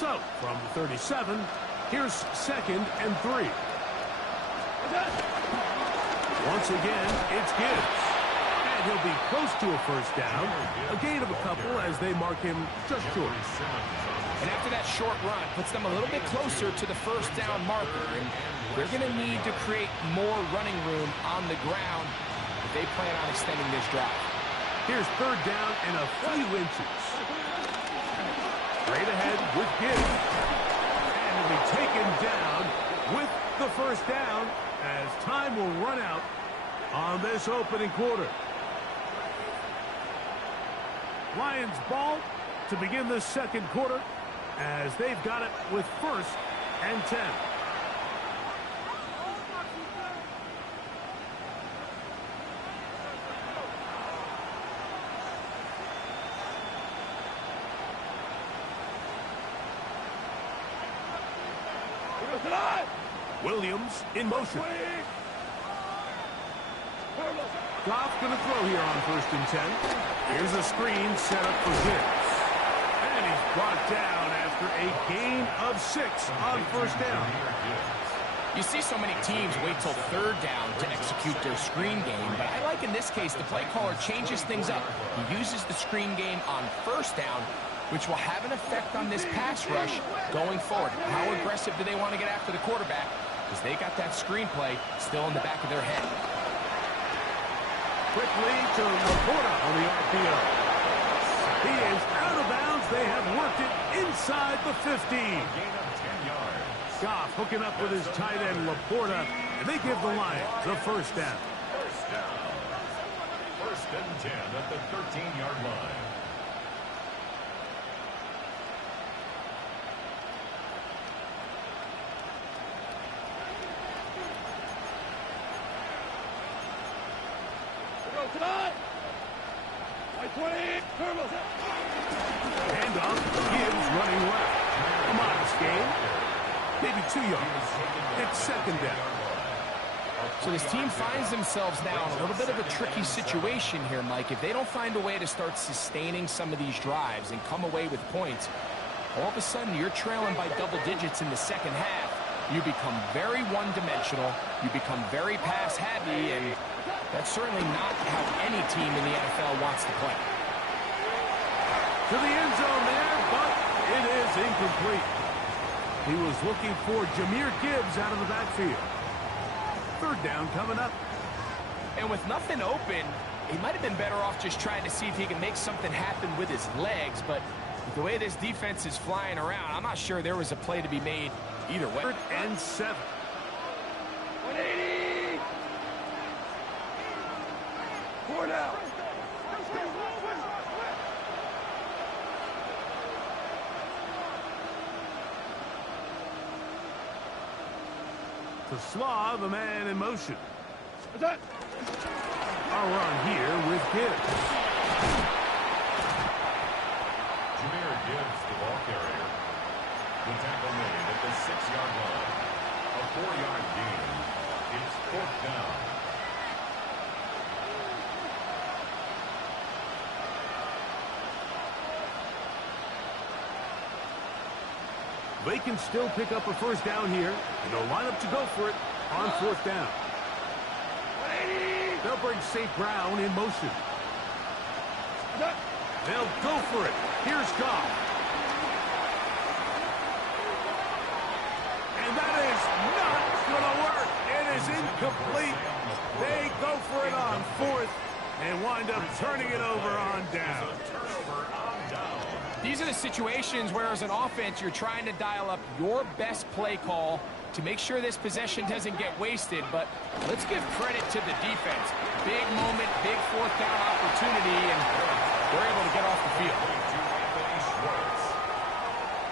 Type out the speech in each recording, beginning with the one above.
So, from the 37, here's 2nd and 3. Once again, it's Gibbs. And he'll be close to a first down. A gain of a couple as they mark him just short. And after that short run, puts them a little bit closer to the first down marker. And they're going to need to create more running room on the ground if they plan on extending this drive. Here's 3rd down and a few inches. Straight ahead with Gibbs. And he'll be taken down with the first down as time will run out on this opening quarter. Lions ball to begin the 2nd quarter as they've got it with 1st and 10. Williams in motion. Goff going to throw here on 1st and 10. Here's a screen set up for Gibbs. And he's brought down after a gain of 6 on 1st down. You see so many teams wait till 3rd down to execute their screen game, but I like in this case the play caller changes things up. He uses the screen game on 1st down, which will have an effect on this pass rush going forward. How aggressive do they want to get after the quarterback? Because they got that screenplay still in the back of their head. Quickly to Laporta on the RPO. He is out of bounds. They have worked it inside the 15. Gain of 10 yards. Goff hooking up with his tight end Laporta, and they give the Lions a first down. First down. 1st and 10 at the 13-yard line. Handoff, Gibbs running left. A modest gain, maybe 2 yards. It's 2nd down. So this team finds themselves now in a little bit of a tricky situation here, Mike. If they don't find a way to start sustaining some of these drives and come away with points, all of a sudden you're trailing by double digits in the 2nd half. You become very one-dimensional. You become very pass-heavy, and that's certainly not how any team in the NFL wants to play. To the end zone there, but it is incomplete. He was looking for Jahmyr Gibbs out of the backfield. 3rd down coming up. And with nothing open, he might have been better off just trying to see if he can make something happen with his legs, but with the way this defense is flying around, I'm not sure there was a play to be made either way. 3rd and 7. 180! 4 down. To Slaw, the man in motion. A run here with Gibbs. Jahmyr Gibbs, the ball carrier. The tackle made at the 6-yard line. A 4-yard gain. It's 4th down. They can still pick up a first down here, and they'll line up to go for it on 4th down. They'll bring St. Brown in motion. They'll go for it. Here's Goff. And that is not going to work. It is incomplete. They go for it on 4th and wind up turning it over on down. These are the situations where, as an offense, you're trying to dial up your best play call to make sure this possession doesn't get wasted. But let's give credit to the defense. Big moment, big 4th down opportunity, and they're able to get off the field.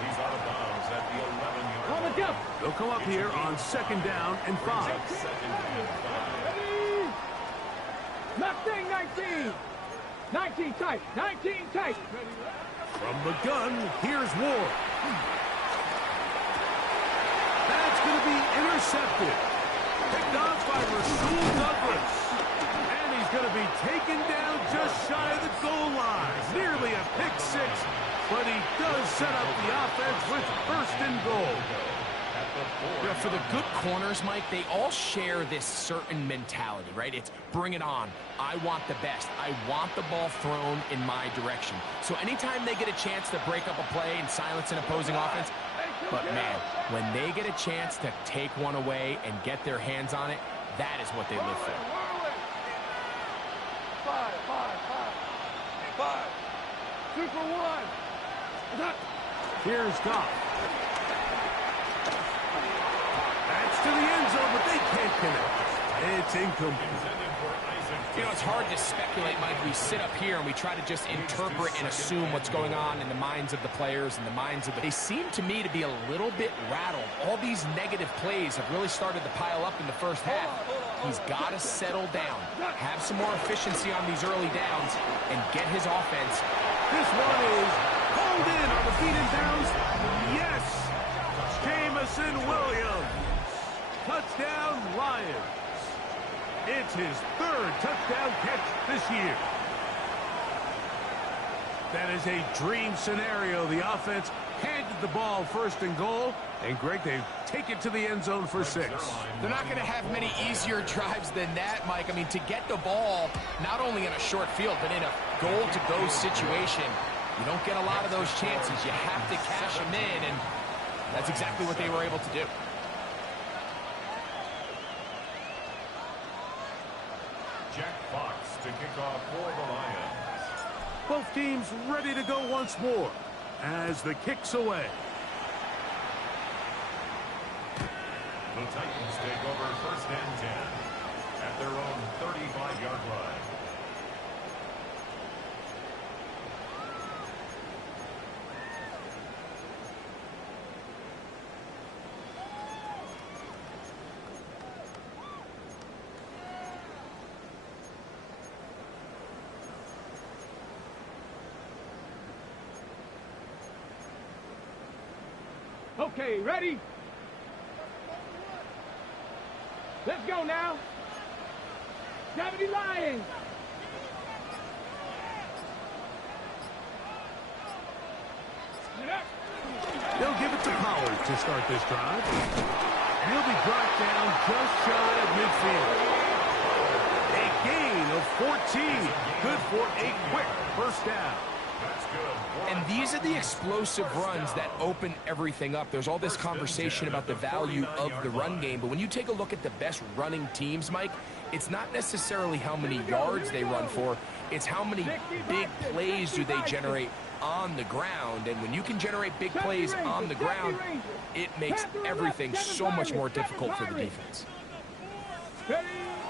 He's out of bounds at the 11-yard line. They'll come up here on 2nd down and 5. 2nd and 5. Nothing, 19! 19 tight! 19 tight! From the gun, here's Ward. That's going to be intercepted. Picked off by Rasul Douglas. And he's going to be taken down just shy of the goal line. Nearly a pick 6 but he does set up the offense with first and goal. You know, for the good corners, Mike, they all share this certain mentality, right? It's bring it on. I want the best. I want the ball thrown in my direction. So anytime they get a chance to break up a play and silence an opposing offense, but man, when they get a chance to take one away and get their hands on it, that is what they live for. 5. 2 for 1. Here's Goff. That's to the end zone, but they can't connect. It's incomplete. You know, it's hard to speculate, Mike. We sit up here and we try to just interpret and assume what's going on in the minds of the players and the minds of the... They seem to me to be a little bit rattled. All these negative plays have really started to pile up in the first half. He's got to settle down, have some more efficiency on these early downs, and get his offense. This one is pulled in on the feet and downs. Yes! Jamison Williams. Touchdown, Lions. It's his third touchdown catch this year. That is a dream scenario. The offense handed the ball first and goal. And Greg, they take it to the end zone for 6. They're not going to have many easier drives than that, Mike. I mean, to get the ball, not only in a short field, but in a goal-to-go situation, you don't get a lot of those chances. You have to cash them in, and that's exactly what they were able to do. Jack Fox to kick off for the Lions. Both teams ready to go once more as the kick's away. The Titans take over first and 10 at their own 35-yard line. Okay, ready? Let's go now. 70 Lions. They'll give it to Pollard to start this drive. He'll be brought down just shy of midfield. A gain of 14. Good for a quick first down. And these are the explosive runs that open everything up. There's all this conversation about the value of the run game, but when you take a look at the best running teams, Mike, it's not necessarily how many yards they run for, it's how many big plays do they generate on the ground. And when you can generate big plays on the ground, it makes everything so much more difficult for the defense.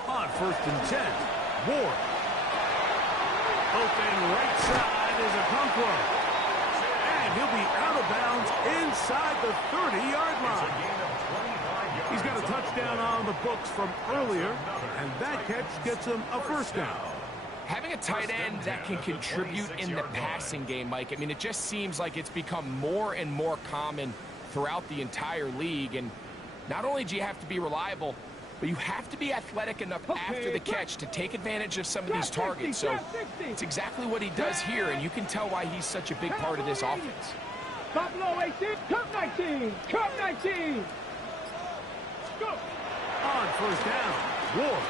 On first and 10, Ward. Open right side is a Conqueror. And he'll be out of bounds inside the 30-yard line. He's got a touchdown on the books from earlier, and that catch gets him a first down. Having a tight end that can contribute in the passing game, Mike, I mean, it just seems like it's become more and more common throughout the entire league. And not only do you have to be reliable, but you have to be athletic enough after the catch to take advantage of some of these targets. So it's exactly what he does here, and you can tell why he's such a big part of this offense. Buffalo 18, Cup 19, Cup 19. Go. On first down, Ward.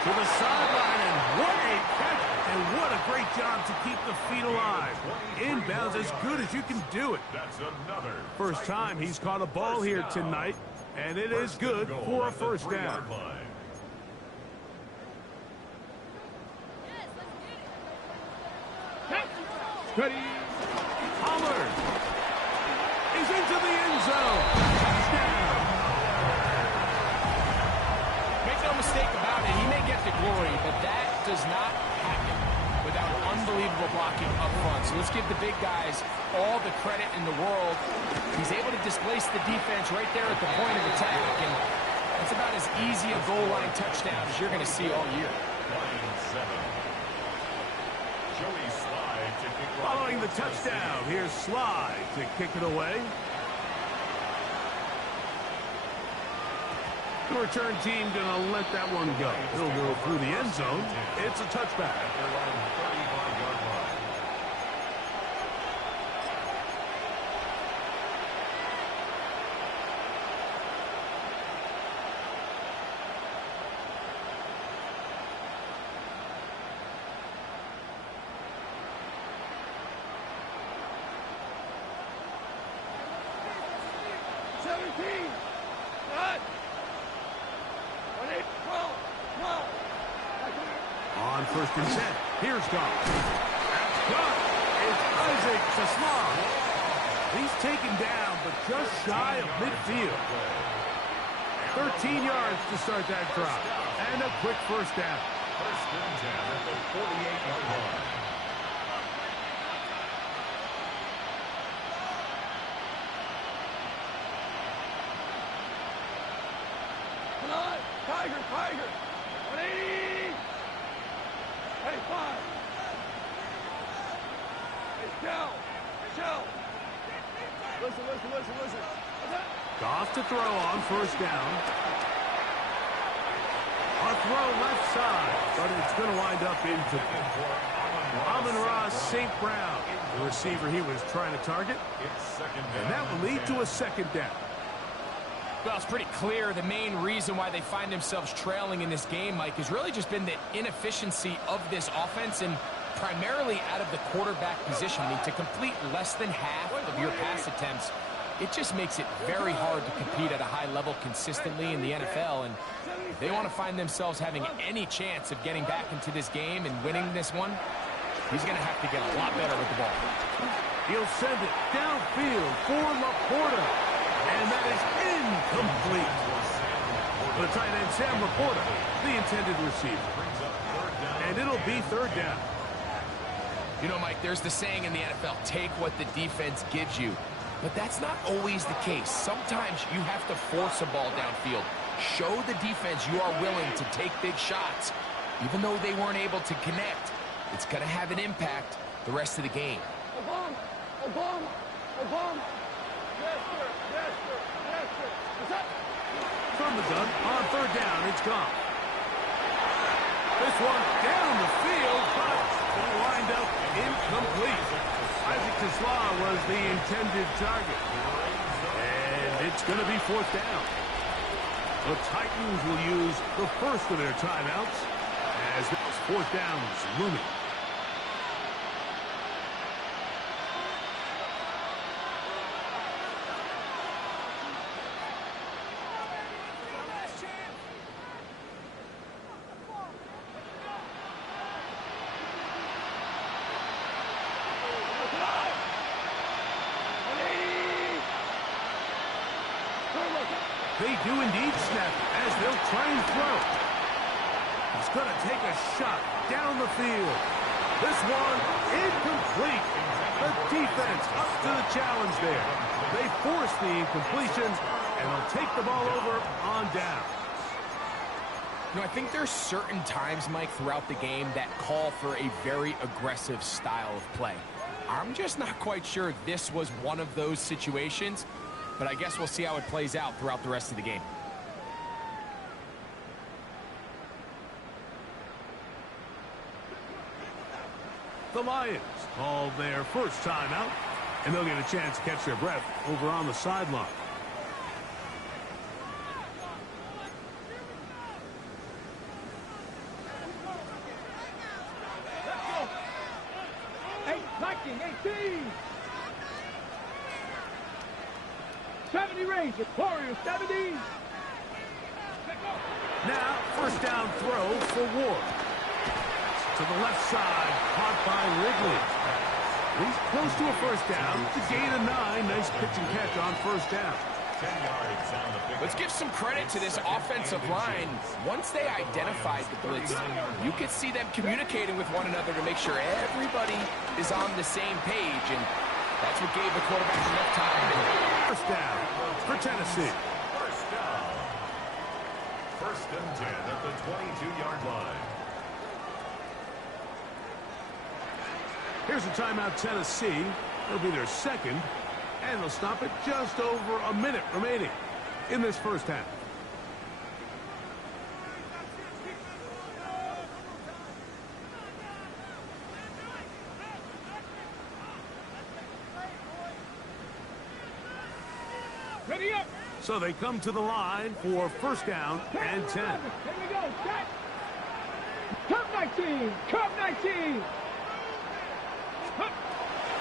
To the sideline, and what a catch, and what a great job to keep the feet alive. Inbounds as good as you can do it. First time he's caught a ball here tonight, and it is good for a first down. Ready. Pollard is into the end zone. Touchdown. Make no mistake about it, he may get the glory, but that does not happen without unbelievable blocking up front. So let's give the big guys all the credit in the world. He's able to displace the defense right there at the point of attack, and that's about as easy a goal line touchdown as you're going to see all year. Following the touchdown, here's Slide to kick it away. The return team going to let that one go. He'll go through the end zone. It's a touchback. Good. 12. On first and 10. Here's Goff. That's good. It's Isaac Taslam. He's taken down, but just shy of midfield. 13 yards to start that drive. And a quick first down. First and 10 at the 48-yard line. Come on. Tiger. 180. 85. Hey, Shell. Listen. Goff to throw on first down. A throw left side, but it's going to wind up incomplete. Amon-Ra St. Brown, the receiver he was trying to target. And that will lead to a second down. Well, it's pretty clear the main reason why they find themselves trailing in this game, Mike, has really just been the inefficiency of this offense and primarily out of the quarterback position. I mean, to complete less than half of your pass attempts, it just makes it very hard to compete at a high level consistently in the NFL. And if they want to find themselves having any chance of getting back into this game and winning this one, he's going to have to get a lot better with the ball. He'll send it downfield for Laporta. And that is incomplete. The tight end, Sam Laporta, the intended receiver. And it'll be third down. You know, Mike, there's the saying in the NFL, take what the defense gives you. But that's not always the case. Sometimes you have to force a ball downfield. Show the defense you are willing to take big shots. Even though they weren't able to connect, it's going to have an impact the rest of the game. Obama. Yes, sir. What's up? From the gun, on third down, it's gone. This one down the field, but it'll wind up incomplete. Isaac Taslam was the intended target. And it's going to be fourth down. The Titans will use the first of their timeouts as this fourth down is looming. They do indeed snap as they'll try and throw. He's going to take a shot down the field. This one incomplete. The defense up to the challenge there. They force the incompletion, and they'll take the ball over on down. You know, I think there's certain times, Mike, throughout the game that call for a very aggressive style of play. I'm just not quite sure this was one of those situations. But I guess we'll see how it plays out throughout the rest of the game. The Lions call their first timeout, and they'll get a chance to catch their breath over on the sideline. Hey, 19, 18. 70 Rangers, Warriors 70. Now, first down throw for Ward. To the left side, caught by Wrigley. He's close to a first down. To gain a 9. Nice pitch and catch on first down. 10 yards on the pick. Let's give some credit to this offensive line. Once they identified the blitz, you could see them communicating with one another to make sure everybody is on the same page. And that's what gave the quarterback enough time. First down for Tennessee. First down. First and 10 at the 22-yard line. Here's a timeout, Tennessee. It'll be their second, and they'll stop it just over a minute remaining in this first half. Ready up. So they come to the line for first down and 10. Here we go. Set. Curve 19. Curve 19.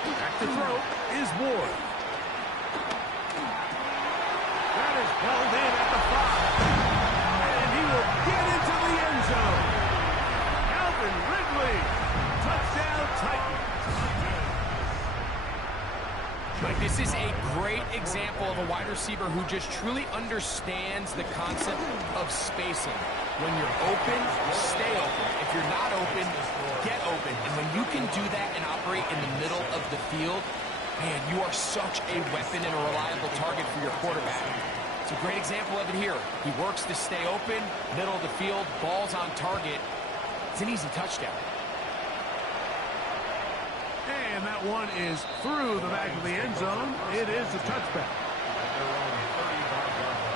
Back to throw is Ward. That is held in at the 5. And he will get into the end zone. Calvin Ridley. Touchdown Titans. Like, this is a great example of a wide receiver who just truly understands the concept of spacing. When you're open, stay open. If you're not open, get open. And when you can do that and operate in the middle of the field, man, you are such a weapon and a reliable target for your quarterback. It's a great example of it here. He works to stay open, middle of the field, ball's on target. It's an easy touchdown. And that one is through the back of the end zone. It is a touchback. At their own 35-yard line.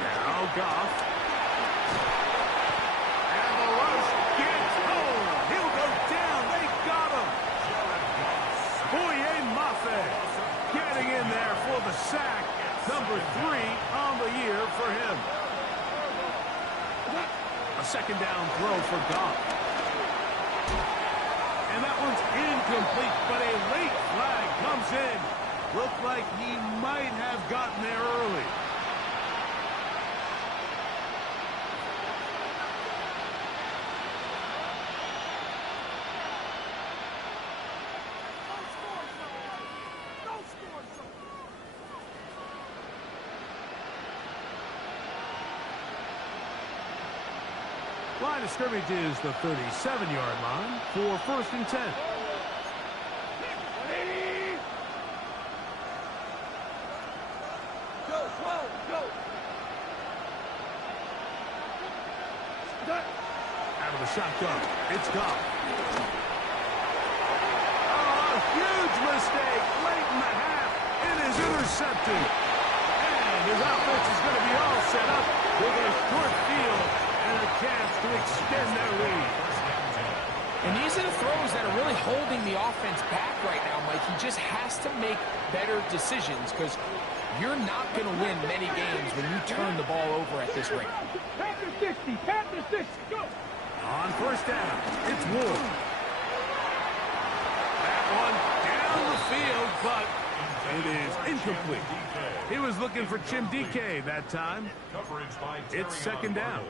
Now Goff. And the rush gets home. He'll go down. They got him. Boye Mafe getting in there for the sack. Number 3 on the year for him. A second down throw for Goff. And that one's incomplete, but a late flag comes in. Looked like he might have gotten there early. Line of scrimmage is the 37-yard line for 1st and 10. Out of the shotgun, it's Goff. Oh, a huge mistake late in the half. It is intercepted. And his offense is going to be all set up with a short field and a chance to extend their lead. And these are the throws that are really holding the offense back right now, Mike. He just has to make better decisions because you're not going to win many games when you turn the ball over at this rate. Panther 60, Panther 60, go! On 1st down, it's Ward. That one down the field, but it is incomplete. He was looking for Jim DK that time. It's 2nd down.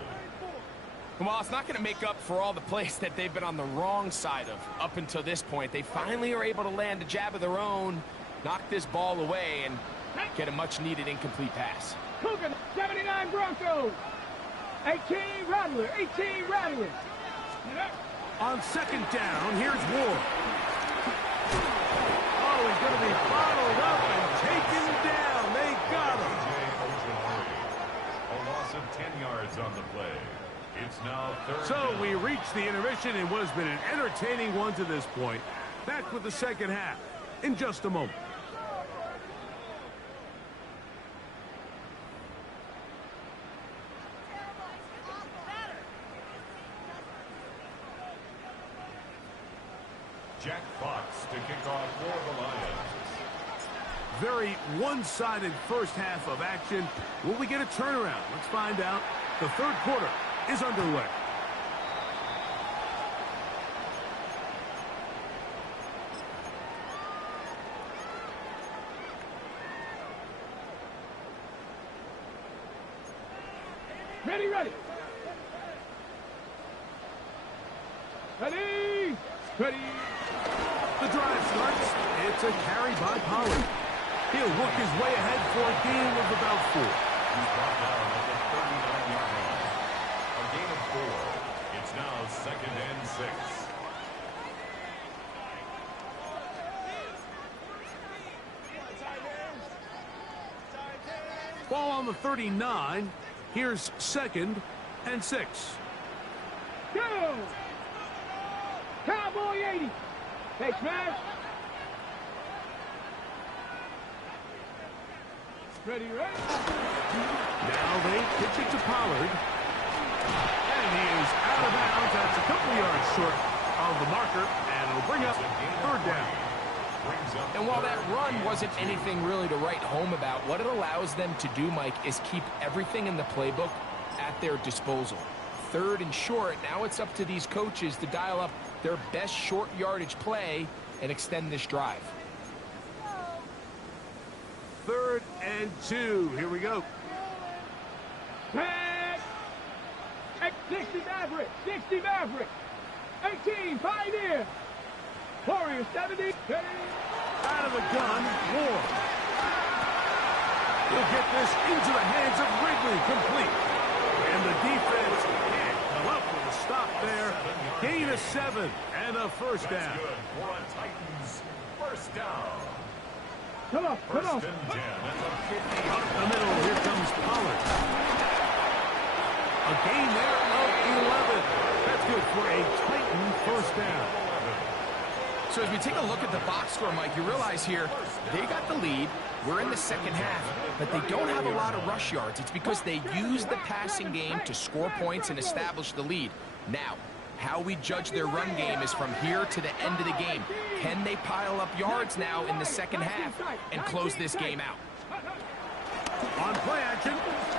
Well, it's not going to make up for all the plays that they've been on the wrong side of up until this point. They finally are able to land a jab of their own, knock this ball away, and get a much-needed incomplete pass. Cougar, 79 Broncos. 18 Rattler, 18 Rattler. On 2nd down, here's Ward. Oh, he's going to be bottled up and taken down. They got him. A loss of 10 yards on the play. It's now 3rd. So we reach the intermission in what has been an entertaining one to this point. Back with the second half in just a moment. Jack Fox to kick off for the Lions. Very one-sided first half of action. Will we get a turnaround? Let's find out. The 3rd quarter is underway. Ready, ready. Ready, ready. The drive starts. It's a carry by Pollard. He'll work his way ahead for a gain of about 4. He's brought down at the 39-yard line. A gain of 4. It's now 2nd and 6. Ball on the 39. Here's 2nd and 6. Go! Cowboy 80. Hey, smash. Ready, ready. Now they pitch it to Pollard. And he is out of bounds. That's a couple yards short of the marker. And it'll bring up 3rd down. And while that run wasn't anything really to write home about, what it allows them to do, Mike, is keep everything in the playbook at their disposal. 3rd and short, now it's up to these coaches to dial up their best short yardage play and extend this drive. 3rd and 2. Here we go. Pass. 60 Maverick. 60 Maverick. 18 Pioneer. Warrior 70. Out of the gun, Ward. He'll get this into the hands of Wrigley, complete. And the defense can't come up with a stop there. Gain of 7 and a first down. Good for a Titans first down. Come on, come on. First and 10 at the 50. Up the middle, here comes Pollard. A gain there of 11. That's good for a Titan first down. So as we take a look at the box score, Mike, you realize here they got the lead. We're in the second half, but they don't have a lot of rush yards. It's because they use the passing game to score points and establish the lead. Now, how we judge their run game is from here to the end of the game. Can they pile up yards now in the second half and close this game out? On play action,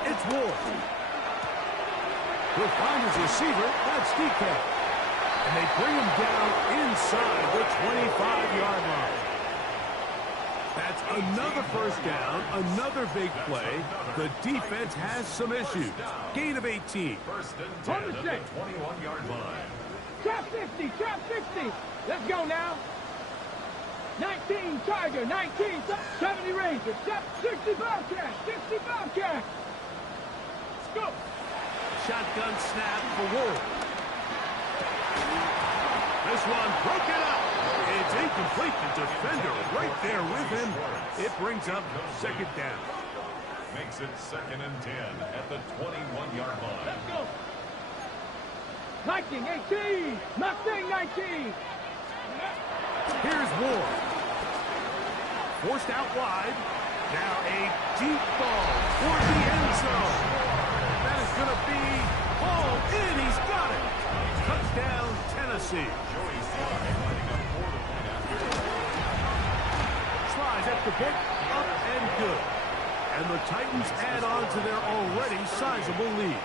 it's Ward. He'll find his receiver. That's DK. And they bring him down inside the 25-yard line. That's another first down, another big play. The defense has some issues. Gain of 18. First and 10 at the 21-yard line. Trap 50, trap 50. Let's go now. 19 Tiger, 19, 70 Ranger, 60 Bobcat, 60 Bobcat. Let's go. Shotgun snap for Ward. This one broken up. It's incomplete. The defender right there with him. It brings up second down. Makes it 2nd and 10 at the 21-yard line. Let's go. Mustang 18, Mustang 19. Here's Ward. Forced out wide. Now a deep ball for the end zone. That is going to be hauled in. He's got it. Touchdown, Tennessee. Slides at the pick, up and good. And the Titans add on to their already sizable lead.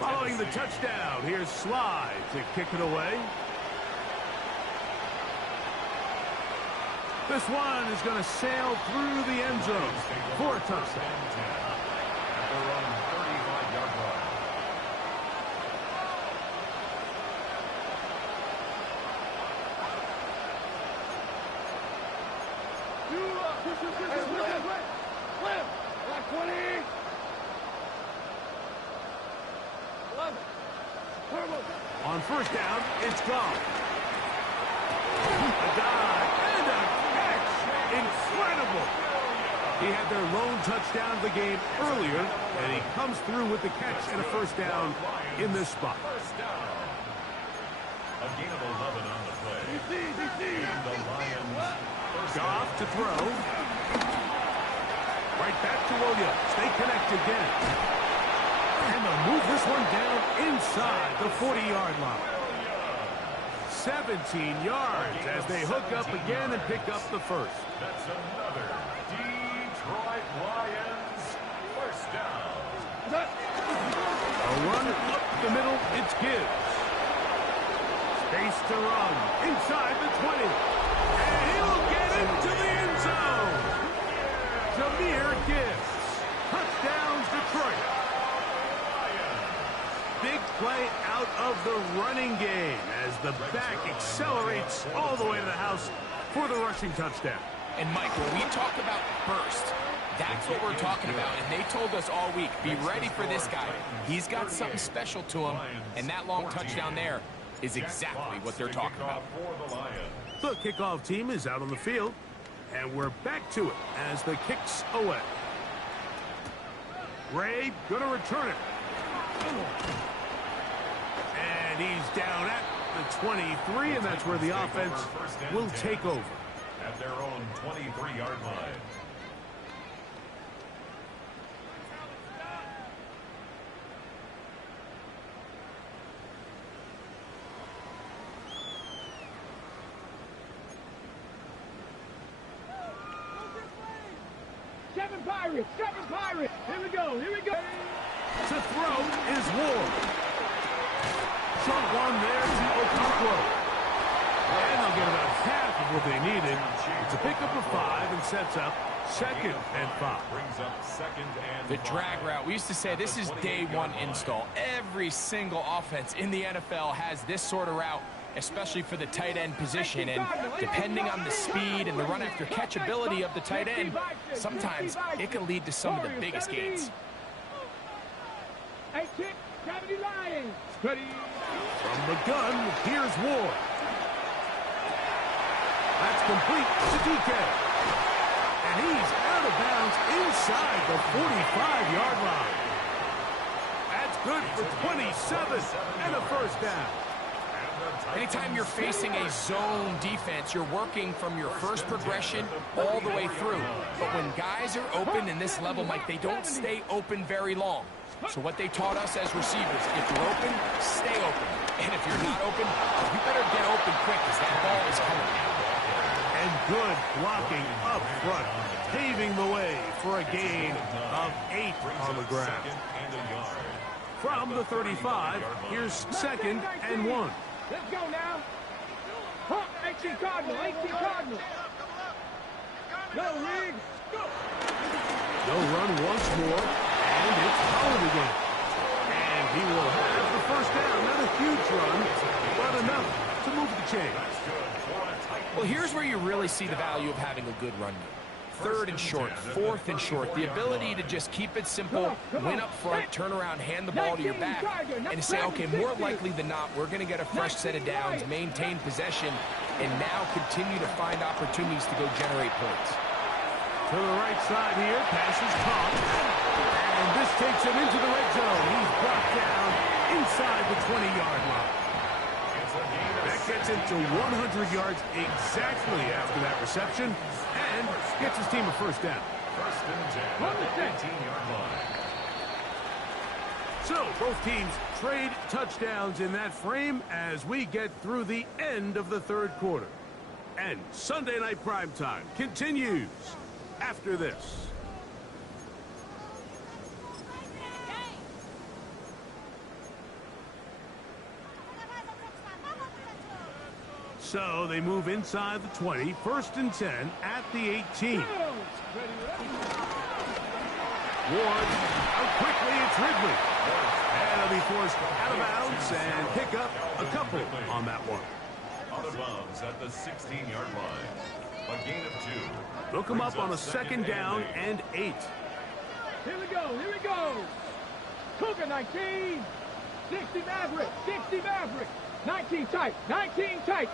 Following the touchdown, here's Slide to kick it away. This one is going to sail through the end zone for a touchdown. At their own 35-yard line. On first down, it's gone. A dive and a catch. Incredible. He had their lone touchdown of the game earlier, and he comes through with the catch and a first down in this spot. First down. A gain of 11 on the play. And the Lions first Goff to throw. Right back to Williams. They connect again. And they'll move this one down inside the 40-yard line. 17 yards as they hook up again and pick up the first. That's another Detroit Lions first down. A run up the middle, it's Gibbs. Space to run inside the 20. And he'll get into the end zone. Jahmyr Gibbs. Touchdowns, Detroit. Big play out of the running game as the back accelerates all the way to the house for the rushing touchdown. And, Mike, when we talk about burst, that's what we're talking about. And they told us all week, be ready for this guy. He's got something special to him, and that long touchdown there is exactly what they're talking about. The kickoff team is out on the field, and we're back to it as the kick's away. Ray going to return it. And he's down at the 23, and that's where the offense will take over. At their own 23-yard line. Seven Pirates. Seven Pirates. Here we go. Here we go. To throw is Ward. Short one there to Okonkwo. And they'll get about half of what they needed. It's a pickup of 5 and sets up 2nd and 5. Brings up 2nd and The drag route. We used to say this is day one install. Every single offense in the NFL has this sort of route, especially for the tight end position. And depending on the speed and the run after catch ability of the tight end, sometimes it can lead to some of the biggest gains. 18, 70 Lions. Ready. From the gun, here's Ward. That's complete to DK. And he's out of bounds inside the 45-yard line. That's good for 27 and a first down. Anytime you're facing a zone defense, you're working from your first progression all the way through. But when guys are open in this level, Mike, they don't stay open very long. So what they taught us as receivers, if you're open, stay open. And if you're not open, you better get open quick because that ball is coming out. And good blocking up front, paving the way for a gain of 8 on the ground. From the 35, here's 2nd and 1. Let's go now. 18 Cardinal. 18 Cardinal. No, Riggs. Go. They'll run once more, and it's Pollard again. And he will have the first down. Not a huge run, but enough to move the chain. Well, here's where you really see the value of having a good run game. 3rd and short, 4th and short, the ability to just keep it simple, win up front, turn around, hand the ball to your back, and to say, okay, more likely than not, we're going to get a fresh set of downs, maintain possession, and now continue to find opportunities to go generate points. To the right side here, pass is caught, and this takes him into the red zone. He's brought down inside the 20-yard line. That gets him to 100 yards exactly after that reception and gets his team a first down. First and 10 on the 18-yard line. So both teams trade touchdowns in that frame as we get through the end of the 3rd quarter. And Sunday Night Primetime continues after this. So they move inside the 20, 1st and 10 at the 18. Ward, out quickly, it's Ridley. And he'll be forced out of bounds and pick up a couple on that one. Out of bounds at the 16-yard line. A gain of 2. They'll come up on a 2nd down and 8. Here we go. Here we go. Cougar 19. 60 Maverick. 60 Maverick. 19 tight. 19 tight.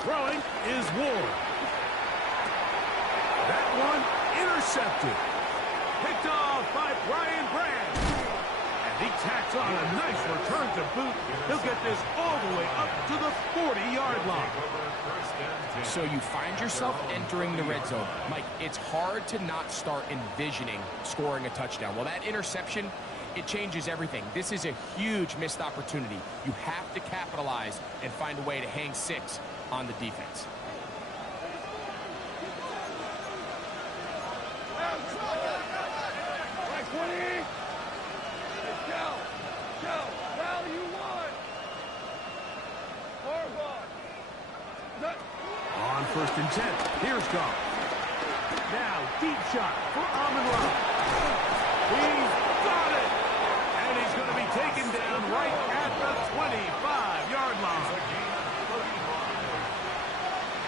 Throwing is Ward. That one intercepted. Picked off by Brian Brand. And he tacks on a nice return to boot. He'll get this all the way up to the 40-yard line. So you find yourself entering the red zone. Mike, it's hard to not start envisioning scoring a touchdown. Well, that interception, it changes everything. This is a huge missed opportunity. You have to capitalize and find a way to hang 6 on the defense. On 1st and 10, here's Goff. Now, deep shot for Amon-Ra. He's got it! And he's going to be taken down right at the 25-yard line.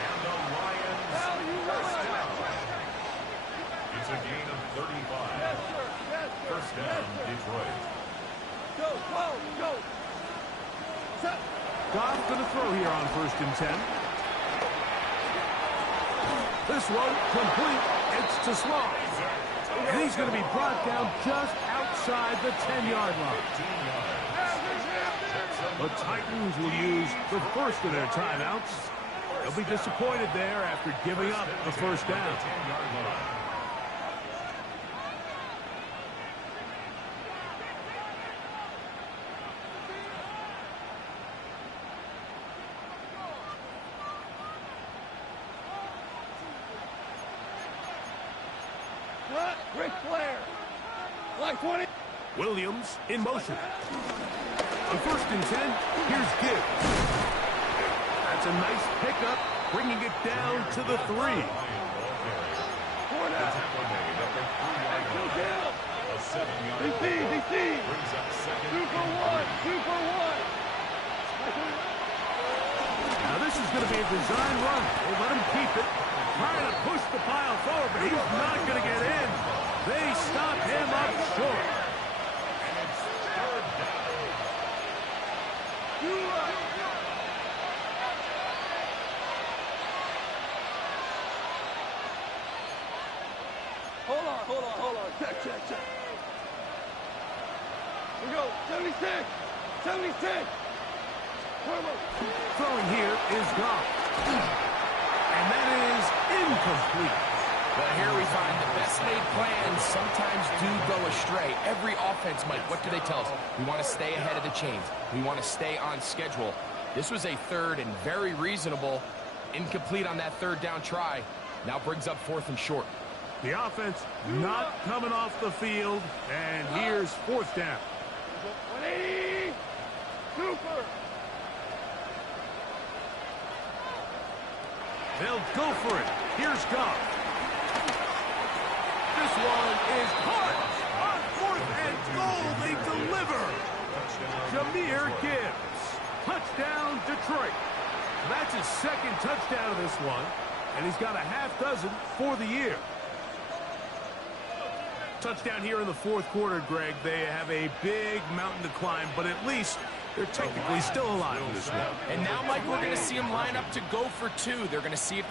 And the Lions first down. It's a gain of 35. First down, Detroit. Go. Goff going to throw here on 1st and 10. This one complete. It's to Sloan. And he's going to be brought down just outside the 10-yard line. The Titans will use the first of their timeouts. They'll be disappointed there after giving up the first down. Ric Flair. Line 20. Williams in motion. On 1st and 10, here's Gibbs. That's a nice pickup, bringing it down to the 3. Corner. DC. Two for one. Now this is going to be a design run. They let him keep it. Trying to push the pile forward, but he's not going to get in. They stop him up short. And it's 3rd down. Hold on. Check. We go. 76. Throwing here is gone. And that is incomplete. Well, here we find the best laid plans sometimes do go astray. Every offense, Mike, what do they tell us? We want to stay ahead of the chains. We want to stay on schedule. This was a 3rd and very reasonable. Incomplete on that 3rd down try. Now brings up 4th and short. The offense not coming off the field, and here's 4th down. 180. Super. They'll go for it. Here's Goff. This one is caught. On 4th and goal, they deliver. Jahmyr Gibbs. Touchdown, Detroit. That's his 2nd touchdown of this one, and he's got a half dozen for the year. Touchdown here in the 4th quarter, Greg. They have a big mountain to climb, but at least they're technically still alive in this one. And now, Mike, we're going to see them line up to go for 2. They're going to see if they